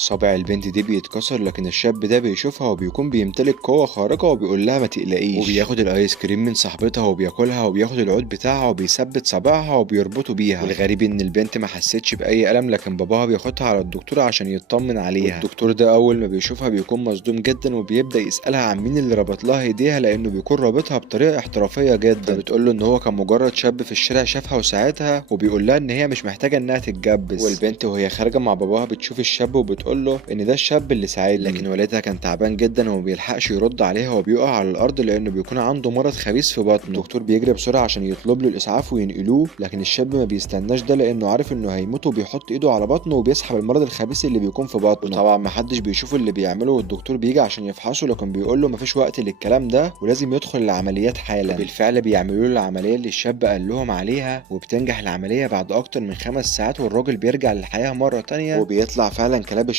صابع البنت دي بيتكسر، لكن الشاب ده بيشوفها وبيكون بيمتلك قوة خارقة وبيقول لها ما تقلقيش، وبياخد الايس كريم من صاحبتها وبياكلها، وبياخد العود بتاعها وبيثبت صابعها وبيربطه بيها. والغريب ان البنت ما حسيتش باي الم، لكن باباها بياخدها على الدكتور عشان يطمن عليها. والدكتور ده اول ما بيشوفها بيكون مصدوم جدا، وبيبدا يسالها عن مين اللي ربط لها ايديها، لانه بيكون رابطها بطريقة احترافية جدا. فبتقول له ان هو كان مجرد شاب في الشارع شافها وساعتها، وبيقول لها ان هي مش محتاجة انها تتجبس. والبنت وهي خارجة مع باباها بتشوف الشاب وبتقول له ان ده الشاب اللي ساعدني، لكن والدها كان تعبان جدا وما بيلحقش يرد عليها وبيقع على الارض لانه بيكون عنده مرض خبيث في بطنه. الدكتور بيجري بسرعه عشان يطلب له الاسعاف وينقلوه، لكن الشاب ما بيستناش ده لانه عارف انه هيموت، وبيحط ايده على بطنه وبيسحب المرض الخبيث اللي بيكون في بطنه. وطبعا محدش بيشوف اللي بيعمله، والدكتور بيجي عشان يفحصه، لكن بيقول له مفيش وقت للكلام ده ولازم يدخل العمليات حالا. بالفعل بيعملوا له العمليه اللي الشاب قال لهم عليها، وبتنجح العمليه بعد اكتر من 5 ساعات، والراجل بيرجع للحياه مره تانية، وبيطلع فعلا كلاب